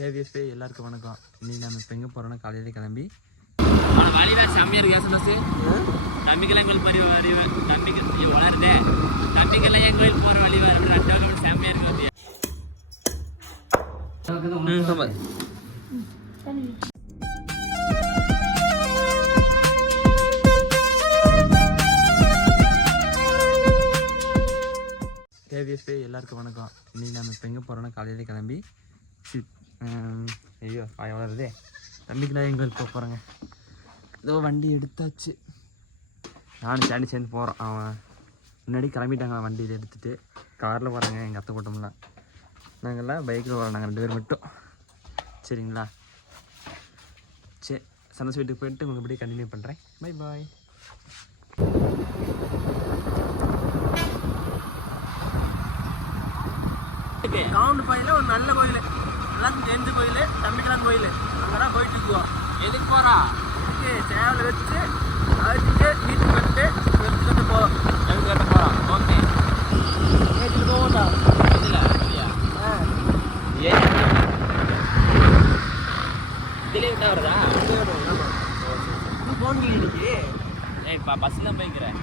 KVS பே எல்லாருக்கும் வணக்கம். இன்னைக்கு நம்ம இப்போ எங்கே போகிறோம்னா காலையில கிளம்பி. அவனை வழிவா செம்மையா இருக்கு கேஸ் பஸ் நம்பிக்கைலாம் கோயில் மாதிரி வழிவா நம்பிக்கை வளருதே. நம்பிக்கைலாம் என் கோயில் போற வழிவா அப்படி ரெண்டு பக்கம் செம்மையா இருக்கு கேவிஎஸ் பே எல்லாருக்கும் வணக்கம். இன்னைக்கு நம்ம இப்போ எங்கே போகிறோம்னா காலையில கிளம்பி. ஐயோ வாய் வளருதே. தம்பிக்கு நான் எங்கே போக போகிறேங்க ஏதோ வண்டி எடுத்தாச்சு. நானும் சேர்ந்து சேர்ந்து போகிறோம் அவன் முன்னாடி கிளம்பிட்டாங்க வண்டியில் எடுத்துகிட்டு காரில் போகிறாங்க எங்கள் அத்தை கூட்டம்லாம். நாங்கள்லாம் பைக்கில் வரோம் நாங்கள் ரெண்டு பேர் மட்டும். சரிங்களா? சரி சந்தோஷ் வீட்டுக்கு போயிட்டு உங்களுக்கு இப்படியே கண்டினியூ பண்ணுறேன் பை பாய் கவுண்ட் பாயில் ஒரு நல்ல கோயில். எல்லாம் தெரிஞ்சு கோயில் தம்பிக்கலாம் கோயில். அங்கே தான் போயிட்டு இருக்குவோம் எதுக்கு போகிறா இதுக்கு சேவலை வச்சு அழைச்சிட்டு வீட்டுக்கு வந்து எடுத்துக்கிட்டு போகிறோம் எடுத்துக்கிட்டு போகிறோம் ஓகே நேற்று போவோம்டா ஆ. இதுலேயே விட்டா வருதா? ஃபோன் இன்னைக்கு. பஸ்ஸில் போய்க்கிறேன்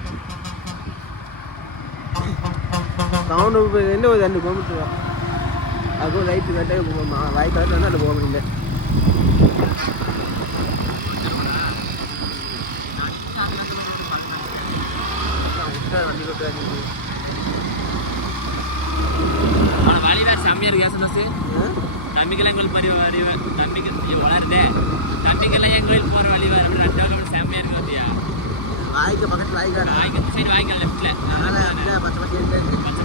டவுனுக்கு என்ன ஒரு ரெண்டு கிலோமீட்டர் அதுவும் லைட்டு கட்ட வாய்க்காலத்தில் வந்து அதில் போக முடியல வழிவேன் செம்மையாக இருக்கு ஏசனஸ் நம்பிக்கைலாம் எங்களுக்கு மாதிரி வரைவேன் நம்பிக்கை வளருதே நம்பிக்கைலாம் எங்களுக்கு போகிற வழிவேன் அப்படி ரெண்டு வழி செம்மையாக இருக்கு பார்த்தியா வாய்க்கு பக்கத்தில் வாய்க்கால் வாய்க்கு சரி வாய்க்கால் லெஃப்ட்டில் பச்சை பச்சை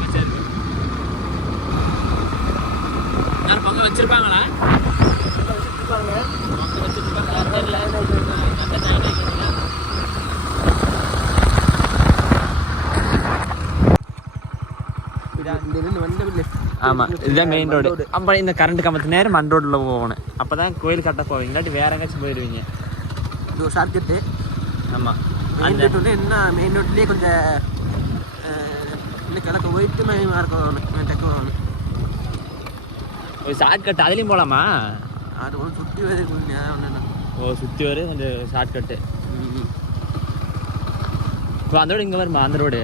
left. ஆமாம் இதுதான் மெயின் ரோடு அப்புறம் இந்த கரண்ட் கம்பத்து நேரம் மண் ரோட்டில் போகணும். அப்போ தான் கோயில் கட்ட போவீங்க இல்லாட்டி வேற எங்கேயாச்சும் போயிடுவீங்க. இது ஒரு ஷார்ட் கட்டு ஆமாம் மெயின் ரோட் வந்து என்ன மெயின் ரோட்லேயே கொஞ்சம் கிழக்கு போயிட்டு மெயின் இருக்கும் டக்கு வரணும் ஒரு ஷார்ட் கட் அதுலேயும் போகலாமா அது ஒன்று சுற்றி வருது கொஞ்சம் ஒன்று ஓ சுற்றி வரும் கொஞ்சம் ஷார்ட் கட்டு இப்போ அந்த ரோடு இங்கே வருமா? அந்த ரோடு?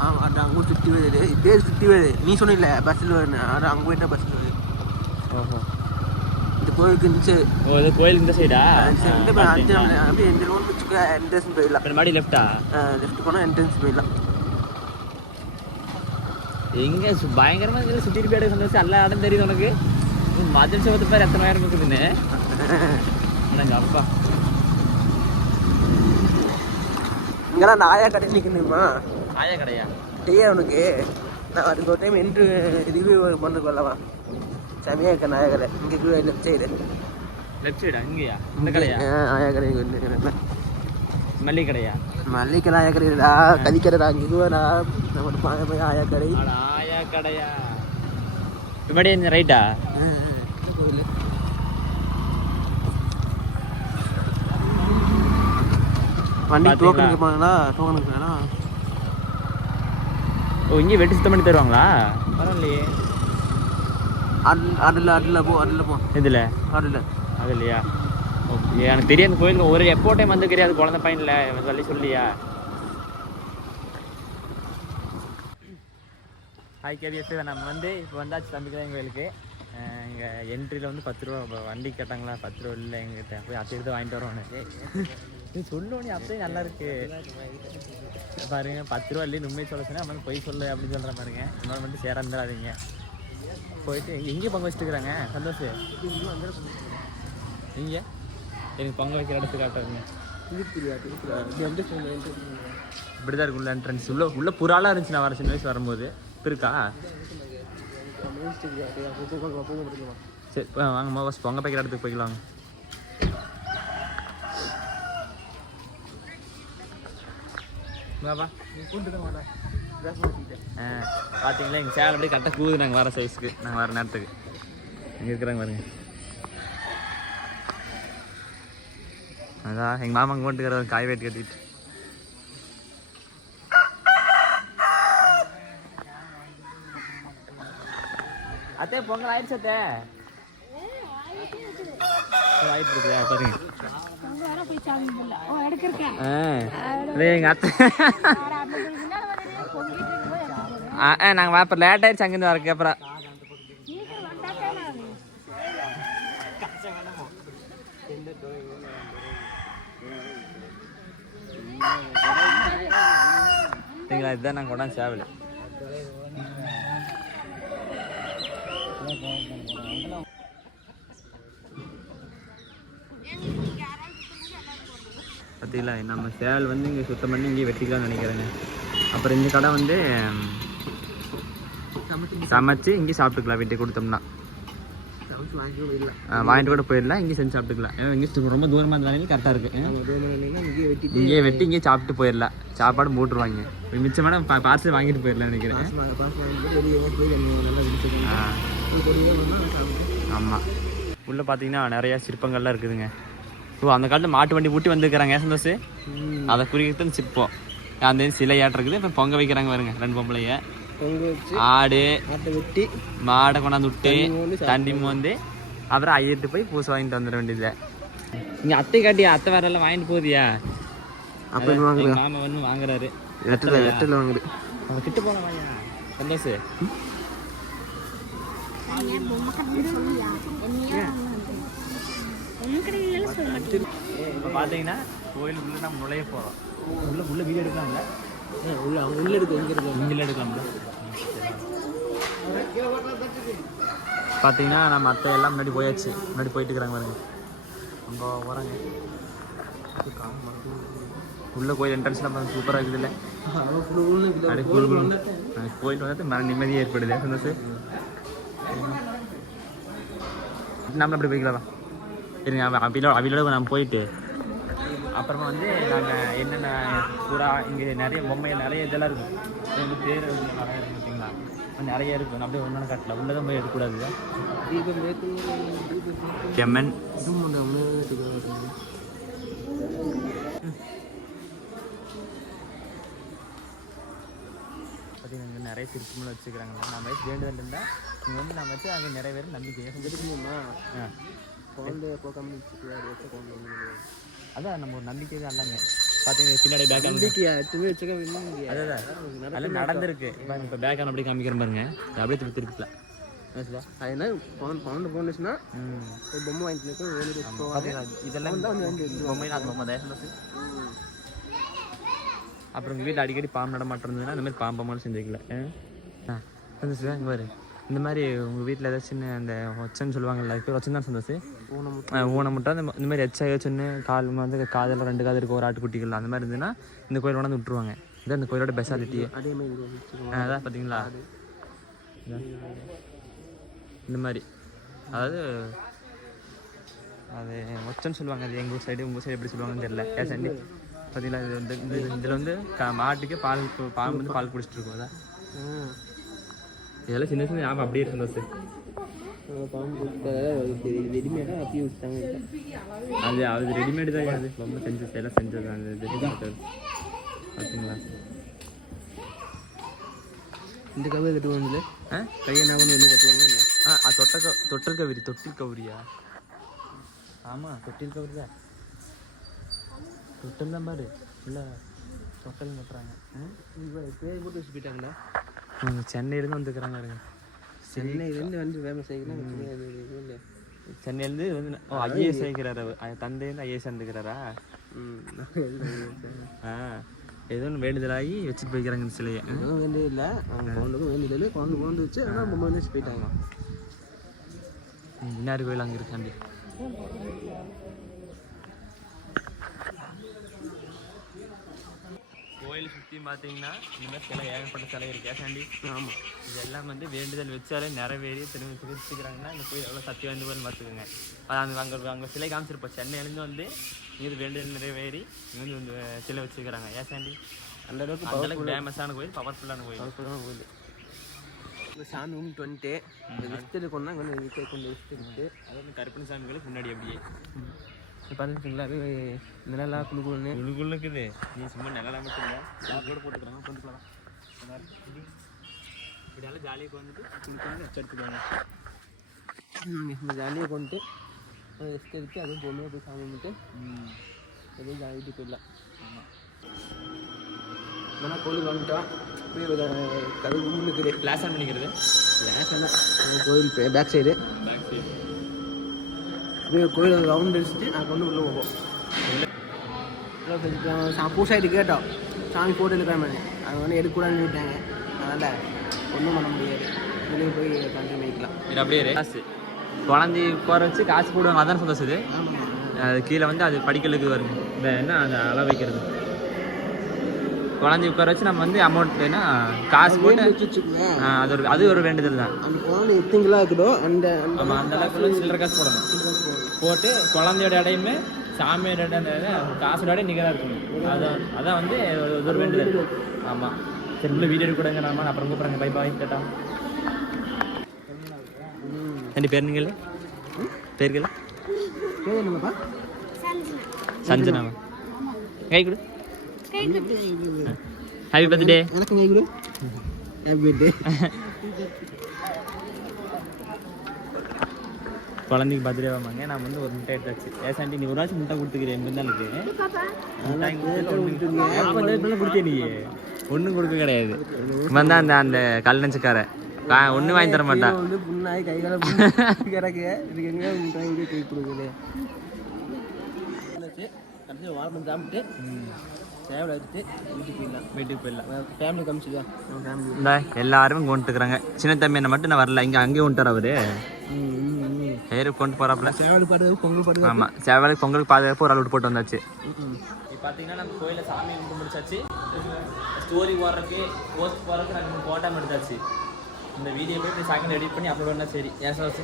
ஆமாம் அது அங்கே சுற்றி வருது இதே சுற்றி வருது நீ சொன்னில்ல பஸ்ஸில் வரணும் அது அங்கே போயிட்டா பஸ்ஸில் வருது ஓஹோ. இந்த கோயிலுக்கு இருந்துச்சு ஓ இது கோயில் இந்த சைடா அப்படியே எந்த ரோடு வச்சுக்க என்ட்ரன்ஸ் போயிடலாம். மாடி லெஃப்டா லெஃப்ட் போனால் என்ட்ரன்ஸ் போயிடலாம். எங்கே பயங்கரமாக இதில் சுற்றிட்டு போயிட்டு சந்தோஷம் எல்லா இடம் தெரியுது உனக்கு. மதியம் சோத்து பேர் எத்தனை நேரம் இருக்குதுன்னு எனக்கு அப்பா. இங்கெல்லாம் நாயா கடை நிற்கணுமா ஆயா கடையா? டீயா உனக்கு. நான் அதுக்கு ஒரு டைம் என்று ரிவ்யூ பண்ண கொள்ளவா. செமையாக இருக்க நாயா கடை. இங்கே லெஃப்ட் சைடு லெஃப்ட் சைடா இங்கேயா? இந்த கடையா? ஆயா கடை மல்லிகை கடையா மல்லிகை நாயா கடைடா கதிக்கடைடா இங்கே நம்ம பாங்க போய் ஆயா கடை ஆயா கடையா இப்படி இந்த ரைட்டா? வண்டி பாத்தீங்களா? டோக்கனுக்கு போனாங்களா டோக்கனுக்கு வேணாம் ஓ இங்கே வெட்டி சுத்தம் பண்ணி தருவாங்களா? பரவாயில்லையே. அதில் அதில் அதில் போ அதில் போ. இதில் அதில் அது இல்லையா ஓகே எனக்கு தெரியும் அந்த கோயிலுக்கு ஒரு எப்போ டைம் வந்து கிடையாது குழந்தை பையனில் சொல்லி சொல்லியா? ஹாய் கேபிஎஃப் நம்ம வந்து இப்போ வந்தாச்சு தம்பிக்கிறேன் கோயிலுக்கு. இங்கே என்ட்ரியில் வந்து பத்து ரூபா இப்ப வண்டி கேட்டாங்களா? பத்து ரூபா இல்லை எங்கிட்ட. போய் அத்தை எடுத்து வாங்கிட்டு வரோன்னு நீ சொல்லுவோம் அப்படியே நல்லா இருக்கு. பாருங்க பத்து ரூபா இல்லையே உண்மை சொல்ல சொன்னா நம்ம பொய் சொல்லு அப்படின்னு சொல்கிற பாருங்க. இன்னொரு மட்டும் சேர இருந்துடாதீங்க. போயிட்டு எங்கே பங்கு வச்சுட்டு இருக்கிறாங்க. சந்தோஷ். எனக்கு பங்கு வைக்கிற இடத்துக்கு காட்டுறீங்க இப்படி தான் இருக்கும் என்ட்ரன்ஸ் உள்ள உள்ள புறாலாம் இருந்துச்சு நான் வர சின்ன வயசு வரும்போது. இப்போ இருக்கா சரி போ, வாங்க ஃபஸ்ட் பொங்க பைக்கிற இடத்துக்கு போய்க்கலாம் வாப்பா ஆ பார்த்தீங்களா எங்கள் சேலை அப்படியே கரெக்டாக கூகுது நாங்கள் வர சைஸ்க்கு நாங்கள் வர நேரத்துக்கு. இங்கே இருக்கிறாங்க பாருங்க. அதான் எங்கள் மாமா கொண்டு இருக்கிற காய் வெட்டி கட்டிட்டு அத்தே பொங்கல் ஆயிடுச்சு அத்தே வாய்ப்பு இருக்குதா பாருங்க அங்க வர போய் சாமி கும்பிடல. ஓ, எடுக்கிறக்கா? ஆ இதே எங்கள் அத்தை. ஆ நாங்கள் இப்போ லேட் ஆயிடுச்சு அங்கேருந்து வரக்கு அப்புறம் சீக்கிரம் வந்தாக்கா நான் சரிங்களா இதுதான் நாங்கள் கொண்டாந்து சேவல் பார்த்தீங்களா நம்ம சேவல் வந்து இங்கே சுத்தம் பண்ணி இங்கே வெட்டிக்கலாம்னு நினைக்கிறேங்க. அப்புறம் இந்த கடை வந்து சமைச்சு இங்கே சாப்பிட்டுக்கலாம் வெட்டி கொடுத்தோம்னா. வாங்கிட்டு கூட போயிடலாம். இங்கே செஞ்சு சாப்பிட்டுக்கலாம். ஏன்னா இங்கே ரொம்ப தூரமாக இருந்தாலும் கரெக்டாக இருக்குது இங்கேயே வெட்டி இங்கேயே சாப்பிட்டு போயிடலாம். சாப்பாடு போட்டுருவாங்க மிச்சமான பார்சல் வாங்கிட்டு போயிடலாம். நினைக்கிறேன் ஆமாம் உள்ளே பார்த்தீங்கன்னா நிறையா சிற்பங்கள்லாம் இருக்குதுங்க. ஓ அந்த காலத்தில் மாட்டு வண்டி பூட்டி வந்துருக்குறாங்க. சந்தோஷ்? அதை குறிக்கிறது சிற்பம். அந்த சிலையாட்டு இருக்குது. இப்போ பொங்க வைக்கிறாங்க பாருங்க ரெண்டு வச்சு ஆடு வெட்டி மாடை கொண்டாந்து விட்டு தண்டி மோந்து அப்புறம் ஐயர்ட்டு போய் பூசை வாங்கிட்டு வந்துட வேண்டியது இங்கே அத்தை காட்டியா அத்தை வேற எல்லாம் வாங்கிட்டு போகுதியா? அப்போ மாமா வந்து வாங்குறாரு. வெட்டில் வெட்டில் வாங்குது. அவன் கிட்ட போலாம் வாயா. சந்தோஷ். இப்போ பார்த்தீங்கன்னா கோயிலுக்குள்ளே நம்ம நுழைய போகிறோம் உள்ள உள்ள வீடியோ எடுக்கலாம்ல? உள்ள உள்ள இருக்கு எங்கே இருக்கு. இங்கே எடுக்கலாம்ல? பார்த்தீங்கன்னா நம்ம அத்தை எல்லாம் முன்னாடி போயாச்சு. முன்னாடி போயிட்டு இருக்கிறாங்க பாருங்க. அங்கே போகிறாங்க உள்ள கோயில் என்ட்ரன்ஸ்லாம் பார்த்து சூப்பராக இருக்குது இல்லை. அப்படியே கோயில் மன நிம்மதியாக ஏற்படுது. சந்தோஷ். நம்ம அப்படி போய்க்கலாம்? இருங்க அவ- அவிலோ அவிலோட நம்ம போயிட்டு. அப்புறமா வந்து நாங்கள் என்னென்ன பூரா இங்கே நிறைய பொம்மை நிறைய இதெல்லாம் இருக்கும். வந்து பேர் நிறைய இருக்கும் பார்த்தீங்களா? நிறைய இருக்கும். நான் அப்படியே ஒன்றும் காட்டல. உள்ளே தான் போய் எடுக்கக்கூடாது. கெமன் பார்த்தீங்கன்னா நிறைய சிற்பமெல்லாம் வச்சுக்கிறாங்களா நம்ம வச்சு வேண்டுதல் இருந்தால் இங்கே வந்து நம்ம வச்சு அங்கே நிறைய பேர் நம்பிக்கை ஆ. குழந்தைய போக்காம வச்சுக்கிறாரு வச்ச குழந்தை அதான் நம்ம ஒரு நம்பிக்கை தான் எல்லாமே பார்த்தீங்கன்னா பின்னாடி பேக் நம்பிக்கையா? எதுவுமே வச்சுக்க அதான் அதெல்லாம் நடந்திருக்கு. இப்போ பேக் அப்படி காமிக்கிறேன் பாருங்க. அப்படியே திருப்பி திருப்பிக்கலாம் என்ன பவுன் பவுண்டு போனுச்சுன்னா ஒரு பொம்மை வாங்கிட்டு இதெல்லாம் பொம்மை தான். பொம்மை அப்புறம் உங்கள் வீட்டில் அடிக்கடி பாம்பு நட மாட்டேருந்ததுன்னா இந்த மாதிரி பாம்பு மாதிரி செஞ்சுக்கல ஆ? இங்கே பாரு. இந்த மாதிரி உங்கள் வீட்டில் ஏதாச்சும் சின்ன அந்த ஒச்சன்னு சொல்லுவாங்கல்ல இப்போ ஒச்சன் தான் சந்தோஷ். ஊனை முட்டை அந்த இந்த மாதிரி எச்சா ஏச்சுன்னு கால் வந்து காதில் ரெண்டு காது இருக்க ஒரு ஆட்டுக்குட்டிகள் அந்த மாதிரி இருந்ததுன்னா இந்த கோயில் கொண்டாந்து விட்டுருவாங்க. இதான் இந்த கோயிலோட வச்சுக்கோங்க அதான் பார்த்தீங்களா. இந்த மாதிரி அதாவது அது ஒச்சன்னு சொல்லுவாங்க. அது எங்கள் ஊர் சைடு உங்கள் சைடு எப்படி சொல்லுவாங்கன்னு தெரியல. ஏன் சண்டி பார்த்தீங்களா இது வந்து இதில் வந்து மாட்டுக்கு பால் பாம்பு வந்து பால் குடிச்சிட்டு இருக்கும் அதான். இதெல்லாம் சின்ன சின்ன ஞாபகம் அப்படியே இருக்கும் தோசை அது அது ரெடிமேடு தான் அது ரொம்ப செஞ்சு எல்லாம் செஞ்சது அந்த இது. பார்த்தீங்களா இந்த கவை கட்டுவாங்கல்ல ஆ? கையை நான் வந்து என்ன? கட்டுவாங்க ஆ தொட்ட தொட்டல் கவிரி தொட்டில் கவுரியா ஆமாம் தொட்டில் கவுரி தான். தொட்டல் தான் பாரு. இல்லை தொட்டல் கட்டுறாங்க. பேர் போட்டு வச்சு போயிட்டாங்களா ம் சென்னையிலேருந்து வந்துருக்குறாங்க பாருங்க. சென்னையிலேருந்து வந்து ஃபேமஸ் ஆகிக்கலாம் சென்னையிலேருந்து வந்து ஓ ஐஏஎஸ் ஆகிக்கிறாரு அவர். தந்தையிலேருந்து ஐஏஎஸ் இருந்துக்கிறாரா ம் ஆ ஏதோ ஒன்று வேண்டுதலாகி வச்சுட்டு போய்க்கிறாங்க சிலையை? எதுவும் வேண்டியது இல்லை. அவங்க குழந்தைக்கும் வேண்டியதில்லை. குழந்தை குழந்தை வச்சு ஆனால் பொம்மை வந்து வச்சு போயிட்டாங்க. இன்னார் கோயில் அங்கே இருக்காண்டி கோயில் சுற்றி பார்த்தீங்கன்னா இந்த மாதிரி சிலை ஏகப்பட்ட சிலை இருக்கு ஏசாண்டி ஆமாம் இதெல்லாம் வந்து வேண்டுதல் வச்சாலே நிறைவேறி திரும்பி திருச்சிக்கிறாங்கன்னா இந்த கோயில் எவ்வளோ சக்தி வாய்ந்த கோயில் பார்த்துக்கோங்க. அது அங்கே அங்கே அங்கே சிலை காமிச்சிருப்போம். சென்னையிலேருந்து வந்து இங்கே வேண்டுதல் நிறைவேறி இங்கே வந்து சிலை வச்சுக்கிறாங்க. ஏசாண்டி அந்த அளவுக்கு அந்த அளவுக்கு ஃபேமஸான கோயில் பவர்ஃபுல்லான கோயில். பவர்ஃபுல்லான கோயில். சாமி கும்பிட்டு வந்துட்டு இந்த விஸ்தல் கொண்டா கொஞ்சம் விஸ்தல் கொண்டு அது வந்து கருப்பண சாமி கோயில் முன்னாடி அப்படியே. பார்த்துக்கிங்களா அப்படியே நிலலாம் குழு குழுன்னு உங்களுக்குள்ள இருக்குது. நீ சும்மா நிலம் மட்டும் இல்லை கூட போட்டுக்கிறாங்க கொண்டு போகலாம் இப்படியெல்லாம் ஜாலியாக வந்துட்டு குளிக்காங்க வச்சு எடுத்துக்கோங்க. ஜாலியாக கொண்டு ரெஸ்ட் எடுத்து அதுவும் பொறுமையாக போய் சாமி கும்பிட்டு எதுவும் ஜாலிட்டு போயிடலாம். நம்ம கோயிலுக்கு வந்துட்டோம் போய் ஒரு கதவு முன்னுக்குது கிளாஸ் ஆன் பண்ணிக்கிறது. கிளாஸ் என்ன கோயில் பேக் சைடு அப்படியே கோயில் ரவுண்ட் அடிச்சுட்டு நான் கொண்டு உள்ளே போவோம். பூசாயிட்டு கேட்டோம் சாமி போட்டு எடுக்கிறேன் அது வந்து எடுக்கக்கூடாதுன்னு விட்டாங்க அதனால் ஒன்றும் பண்ண முடியாது. வெளியே போய் கண்டினியூ பண்ணிக்கலாம் இது அப்படியே காசு. குழந்தை உட்கார வச்சு காசு போடுவாங்க. அதான் சந்தோஷம் இது? அது கீழே வந்து அது படிக்கலுக்கு வருங்க. இந்த என்ன அந்த அளவு வைக்கிறது? குழந்தை உட்கார வச்சு நம்ம வந்து அமௌண்ட் என்ன காசு போட்டு அது ஒரு அது ஒரு வேண்டுதல் தான். அந்த குழந்தை எத்தனைங்களா இருக்குதோ அந்த அந்த ஆமாம் அந்த அளவுக்கு சில்லற காசு போடணும். போட்டு குழந்தையோட இடையுமே சாமியோட இடம் காசோட நிகராக இருக்கணும். அதான் அதான் வந்து ஒரு வேண்டுதல் ஆமாம் சரி உள்ள வீடியோ எடுக்கூடாங்க நான் அப்புறம் கூப்பிட்றேங்க. பை பாய் கேட்டா ரெண்டு பேர் நீங்கள் பேர்கள் பேர் என்னங்கப்பா சஞ்சனா. கை கொடு. ஹாப்பி பர்த்டே எனக்கு இங்கே குரு ஹாப்பி பர்த்டே குழந்தைக்கு பர்த்டே வாங்க நான் வந்து ஒரு முட்டை எடுத்தாச்சு ஏசாண்டி நீ ஒரு நாள் முட்டை கொடுத்துக்கிறேன் இருந்தாலுக்கு கொடுத்தே நீ. ஒன்றும் கொடுக்க கிடையாது. வந்தா அந்த அந்த கல் நெஞ்சுக்கார ஒன்றும் வாங்கி தர மாட்டான். வந்து புண்ணாய் கை கால கிடக்கு. இதுக்கு எங்கே முட்டாய் விட்டு கை கொடுக்குது? கடைசியில் வாழைப்பழம் சாப்பிட்டு சேவலை எடுத்து வீட்டுக்கு போயிடலாம். வீட்டுக்கு போயிடலாம். ஃபேமிலி காமிச்சிக்கா. ஃபேமிலி எல்லாருமே கொண்டுட்டுக்கிறாங்க சின்ன தம்பி என்ன மட்டும் நான் வரல. இங்கே அங்கேயே கொண்டுட்டார் அவரு. பேரு கொண்டு போறாப்புல. சேவல் பாடு பொங்கல் பாடு ஆமாம் சேவலுக்கு பொங்கலுக்கு பாதுகாப்பு ஒரு ஆள் விட்டு போட்டு வந்தாச்சு. இப்போ பார்த்தீங்கன்னா நம்ம கோயிலில் சாமி கும்பிட்டு முடிச்சாச்சு. ஸ்டோரி போடுறதுக்கு போஸ்ட் போடுறதுக்கு நாங்கள் ஃபோட்டோ எடுத்தாச்சு. இந்த வீடியோ போய் செகண்ட் எடிட் பண்ணி அப்லோட் பண்ணால் சரி. ஏன் சார்?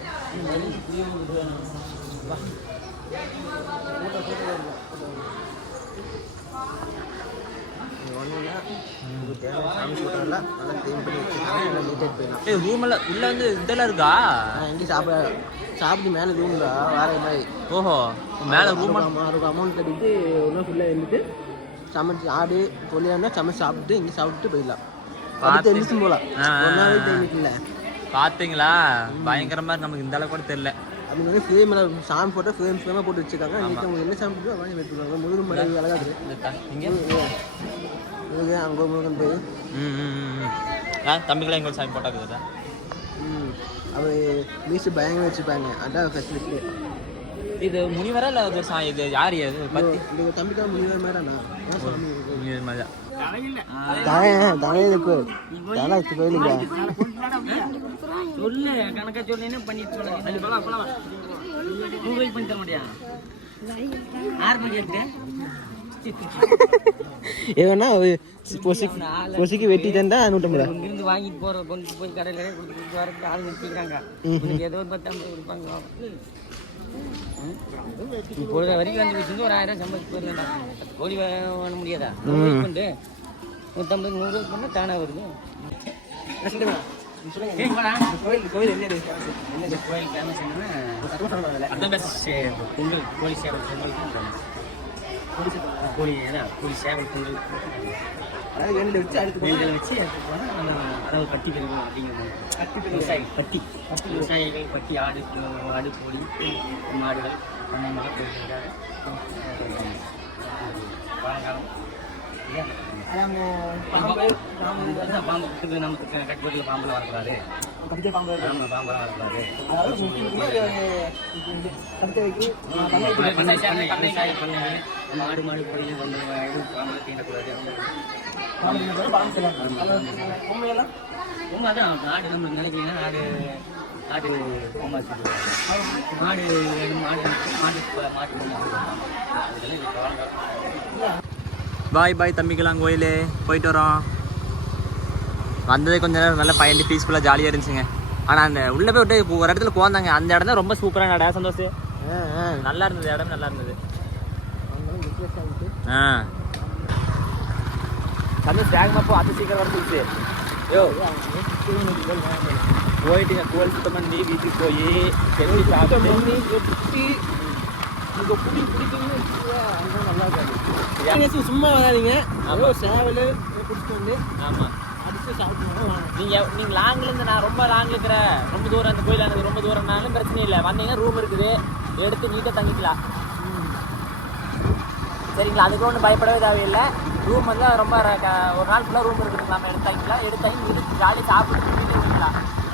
ரூமில் உள்ள வந்து இதெல்லாம் இருக்கா? எங்கேயும் சாப்பிட சாப்பிட்டு மேலே ரூமில் வேற மாதிரி. ஓஹோ மேலே ரூம் அதுக்கு அமௌண்ட் கட்டிட்டு நாள் ஃபுல்லாக இருந்துட்டு சமைச்சு ஆடு கொல்லியாண்டா சமைச்சு சாப்பிட்டு இங்கே சாப்பிட்டு போயிடலாம். அடுத்து எழுந்துச்சு போகலாம். டைமுக்கு இல்லை பார்த்தீங்களா? நமக்கு இந்த அளவுக்கு கூட தெரியல. அவங்க வந்து ஃப்ரேமில் சாமி ஃபோட்டோ ஃப்ரேம் ஃப்ரேமாக போட்டு வச்சுருக்காங்க. அவங்க என்ன சாமி போட்டு வாங்கி வச்சுருக்காங்க? முருகன் மலை அழகாக இருக்குது அங்கே முருகன் போய் ம் தம்பிக்கெல்லாம் எங்க சாமி ம் அவர் மீசு பயங்கர வச்சுருப்பாங்க. அதான் ஃபெசிலிட்டி இது முனிவரா இல்லை அது சா இது யார் இது? பத்தி? இந்த தம்பி தான் முனிவர் மாதிரிண்ணா அதான் சாமி இருக்கு. முனிவர் மாதிரி கோயிலுக்கு சொல்லு கணக்கா சொன்னேன்னு பண்ணிட்டு சொல்லு போலாம் போலாம். கூகுள் பண்ணி தர முடியா? எடுத்து ஏன்னா பொசிக்கு பொசிக்கு வெட்டி தந்தா நூற்றம்பது ரூபா. இங்கிருந்து வாங்கிட்டு போற கொண்டு போய் கடையில கொடுத்துட்டு வரக்கு ஆள் உனக்கு ஏதோ ஒரு பத்து ஐம்பது கொடுப்பாங்க. பொழுது வரைக்கும் வந்து ஒரு ஆயிரம் சம்பளத்துக்கு போயிருந்தா கோழி வாங்க முடியாதா? நூற்றம்பது நூறு பண்ணால் தானே வருது. கோயில் கோயில் என்ன கோயில் ஃபேமஸ் என்னன்னா அதான் best. சே- பொங்கல் சேவல் பொங்கல் அதாவது ரெண்டு வச்சு அடுத்து வச்சு போனால் அதாவது பட்டி பெருகும் அப்படிங்கிறது விவசாயி பட்டி. விவசாயிகள் பட்டி ஆடு ஆடு கோழி மாடுகள் பண்ணை மலை போயிருக்காங்க பழங்காலம் பாம்பு. பாம்பு. நமக்கு கட்டுப்பட்டில் பாம்பில் வரக்கூடாது. கடிச்ச பாம்பு அதாவது கடிச்ச வைக்கி மாடு மாடு கோழி பாம்பு தீண்டக்கூடாது பாம்பு அதான் ஆடு ஆடு ஆடு மாடு மாடு மாட்டு மாட்டு பாய் பாய் தம்பிக்கலாம் கோயிலே. போயிட்டு வரோம். வந்ததே கொஞ்ச நேரம் நல்லா பயந்து பீஸ்ஃபுல்லாக ஜாலியாக இருந்துச்சுங்க. ஆனால் அந்த உள்ளே போய் விட்டு ஒரு இடத்துல போந்தாங்க அந்த இடம் தான் ரொம்ப சூப்பரான இடம் சந்தோஷ். நல்லா இருந்தது இடம் நல்லா இருந்தது. ஆ. சந்தோஷ் வேகமாக போ அது சீக்கிரம் வர சொல்லுச்சு. யோ. போயிட்டுங்க கோயில் சுத்தம் பண்ணி வீட்டுக்கு போய் செல்லி சாப்பிட்டு நீங்க சும்மா வராதீங்க. அதோ சேவல் பிடிச்சிட்டு வந்து. ஆமாம் நீங்கள் நீங்கள் வாங்க நீங்க நீங்க லாங்ல இருந்து நான் ரொம்ப லாங் இருக்கிறேன் ரொம்ப தூரம் அந்த கோயிலானது ரொம்ப தூரம்னாலும் பிரச்சனை இல்லை. வந்தீங்கன்னா ரூம் இருக்குது. எடுத்து நீட்டாக தங்கிக்கலாம். சரிங்களா? அதுக்கு ஒன்றும் பயப்படவே தேவையில்லை. ரூம் வந்து ரொம்ப ஒரு நாள் ஃபுல்லாக ரூம் இருக்குது. நம்ம எடுத்து தங்கிக்கலாம். எடுத்து தங்கி எடுத்து ஜாலியாக சாப்பிட்டு வீட்டில்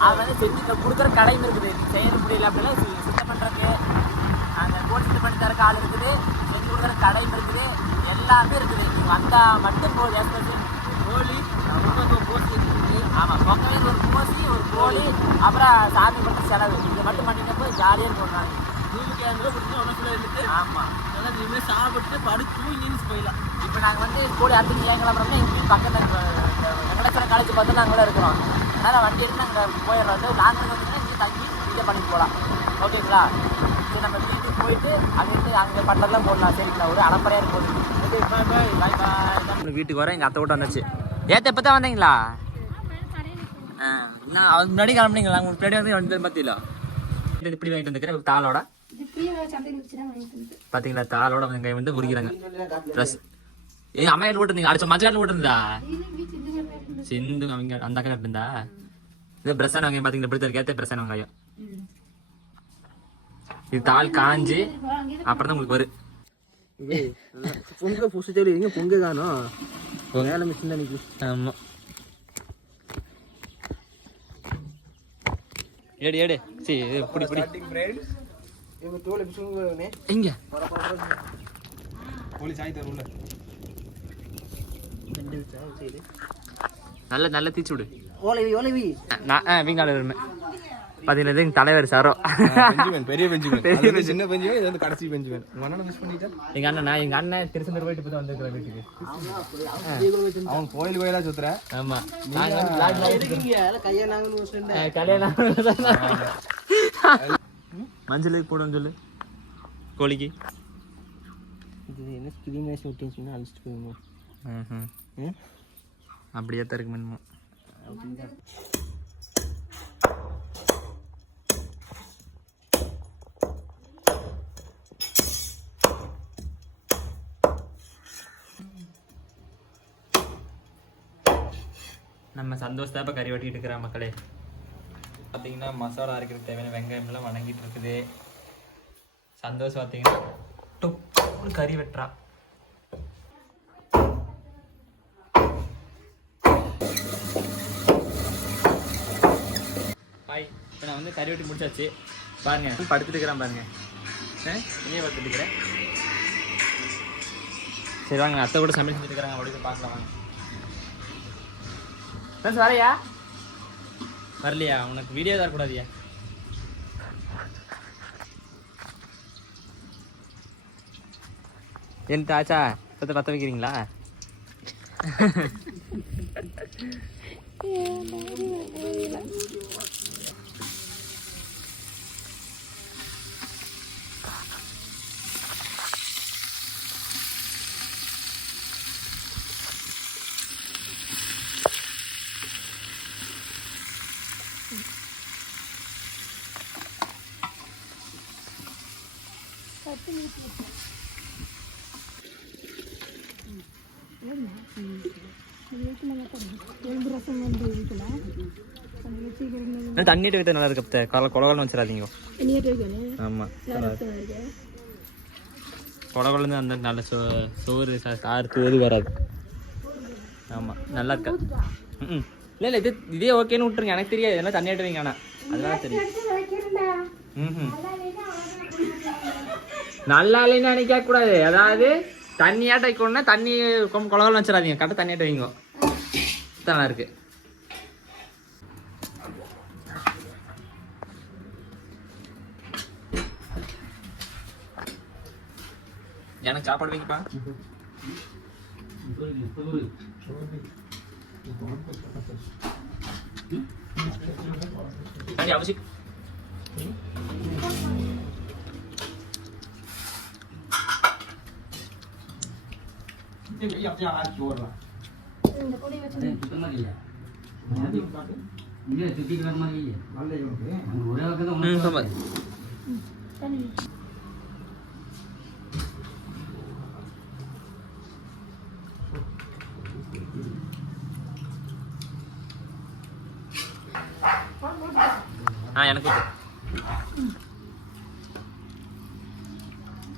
அது வந்து செஞ்சு கொடுக்குற கடையும் இருக்குது. செய்ய முடியல அப்படின்னா சுத்தம் பண்ணுறதுக்கு அந்த கோட் சுத்தம் பண்ணி தரக்கு ஆள் இருக்குது. செஞ்சு கொடுக்குற கடையும் இருக்குது. எல்லாமே இருக்குது. நீங்கள் வந்தால் மட்டும் போதும். எஸ்பெஷல் கோழி ரொம்ப கோசி இருக்குது ஆமாம் பொங்கல் ஒரு கோசி ஒரு கோழி அப்புறம் சாமி மட்டும் செலவு. இது மட்டும் பண்ணிட்டப்போ ஜாலியாக இருக்கும் நாள். நூறு கேமரா பிடிச்சி உனக்குள்ள இருந்துட்டு ஆமாம் நல்லா இனிமேல் சாப்பிட்டு படுத்து தூங்கி நீந்து போயிடலாம். இப்போ நாங்கள் வந்து கூடி அடுத்து ஏன் கிளம்புறோம்னா எங்கேயும் பக்கத்தில் வெங்கடேஸ்வர காலேஜ் பார்த்து நாங்களே இருக்கிறோம். அதனால் வண்டி எடுத்து நாங்கள் போயிடுறோம். வந்து நாங்கள் வந்து இங்கே தங்கி இங்கே பண்ணிட்டு போகலாம். ஓகேங்களா? சரி நம்ம வீட்டுக்கு போயிட்டு அங்கிட்டு அங்கே பட்டெல்லாம் போடலாம். சரிங்களா? ஒரு அலப்பறையாக இருக்கும். பாய் பாய் பாய் பாய் வீட்டுக்கு வர எங்கள் அத்தை விட்டு வந்துச்சு. ஏத்த இப்போ தான் வந்தீங்களா? நான் அதுக்கு முன்னாடி கிளம்புனீங்களா உங்களுக்கு முன்னாடி வந்து வந்து பார்த்தீங்களா இது இப்படி வாங்கிட்டு வந்துக்கிறேன். தாளோட. பாத்தீங்களா? தாளோட வெங்காயம் வந்து உரிக்கிறாங்க ட்ரெஸ் ஏ அம்மையார் போட்டுருந்தீங்க. அடிச்ச மஞ்சள் போட்டுருந்தா? சிந்து அவங்க அந்த அக்கா இருந்தா இது பிரசான வெங்காயம் பாத்தீங்களா? இப்படி தான் ஏத்த பிரசான வெங்காயம். இது தாள் காஞ்சி அப்புறம் தான் உங்களுக்கு வரும் பொங்க புசு சொல்லி எங்க பொங்க காணும்? ஆமா. ஏடு ஏடு. சரி தோலை பிசுங்க எங்க? நல்ல நல்ல தீச்சு விடு. ஓலைவி ஓலைவி. நான் வீங்கால வருமே எங்க தலைவர் சாரோ. பெரிய பெஞ்சமின் வந்து சின்ன பெஞ்சமின் இது வந்து கடைசி பெஞ்சமின் உங்க அண்ணனை மிஸ் பண்ணிட்டா? எங்க அண்ணன் நான் எங்க அண்ணன் திருச்செந்தூர் போயிட்டு இப்போ வந்திருக்கிறேன் வீட்டுக்கு. அவன் கோயில் கோயிலா சுத்துற? ஆமா. கல்யாணம் மஞ்சளுக்கு போடுன்னு சொல்லு. கோழிக்கு. இது என்ன ஸ்கிரீன் ஒட்டிச்சுன்னா அழிச்சிட்டு போயிருந்தோம் ம்ஹும். அப்படியே தான் இருக்கு மின்மோ. நம்ம சந்தோஷத்தை இப்போ கறி வெட்டிட்டு இருக்கிற மக்களே. பார்த்தீங்கன்னா மசாலா அரைக்கிறதுக்கு தேவையான வெங்காயம்லாம் வணங்கிட்டு இருக்குது. சந்தோஷம் பார்த்தீங்கன்னா டொப்புன்னு கறி வெட்டுறா. ஹாய் இப்போ நான் வந்து கறி வெட்டி முடிச்சாச்சு. பாருங்க படுத்துட்டு இருக்கிறேன் பாருங்க. ஆ, நீயே படுத்துட்டு இருக்கிறேன் சரி வாங்க அத்தை கூட சமையல் செஞ்சுட்டு இருக்கிறாங்க பார்க்கலாம் வாங்க. ஃப்ரெண்ட்ஸ் வரையா வரலையா? உனக்கு வீடியோ தரக்கூடாதியா என் தாச்சா பத்த பத்த வைக்கிறீங்களா? எலும்பு ரசம் வந்து வைக்கலாம் அது வச்சுக்கிறீங்க தண்ணிட்டு வைத்த நல்லா இருக்கு கொல கொலகொலன்னு வச்சிடாதீங்க. ஆமாம் ரசம் இருக்கு அந்த நல்ல சோ சோறு சா- சாறு வராது. ஆமாம் நல்லா இருக்கா? ம் இல்லை இல்லை இது இதே ஓகேன்னு விட்டுருங்க. எனக்கு தெரியாது. இதெல்லாம் தண்ணி ஆட்டு வைங்க ஆனால் அதெல்லாம் தெரியும். ம் நல்லா இல்லைன்னு நினைக்க கூடாது. அதாவது தண்ணி ஆட்ட வைக்கணும்னா தண்ணி கொம் குளகலம் வச்சிடாதீங்க. கரெக்டாக தண்ணி ஆட்ட வைங்க. நல்லா இருக்கு. எனக்கு சாப்பாடு வைங்கப்பா. கண்டி அவசியம் இந்த பொடி வச்சு ம் சூப்பர் தண்ணி ஆ எனக்கு.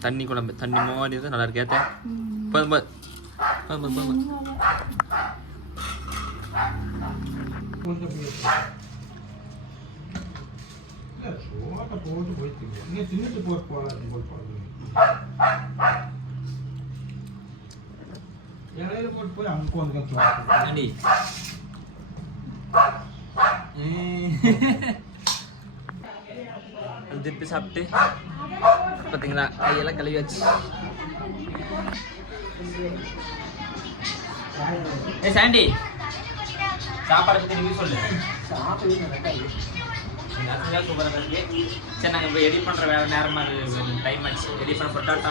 தண்ணி குழம்பு தண்ணி மாதிரி நல்லா இருக்கேத்த போதும் போதும் போதும் போதும் போதும் ஆண்டி திருப்பி சாப்பிட்டு பார்த்தீங்களா கையெல்லாம் கழுவி வச்சு ஏ சாண்டி. சாப்பாடு பற்றி நீங்க சொல்லு. சூப்பராக இருக்கு சரி நாங்கள் இப்போ எடிட் பண்ணுற வேலை நேரமாக டைம் ஆச்சு. எடிட் பண்ண பொட்டாட்டோ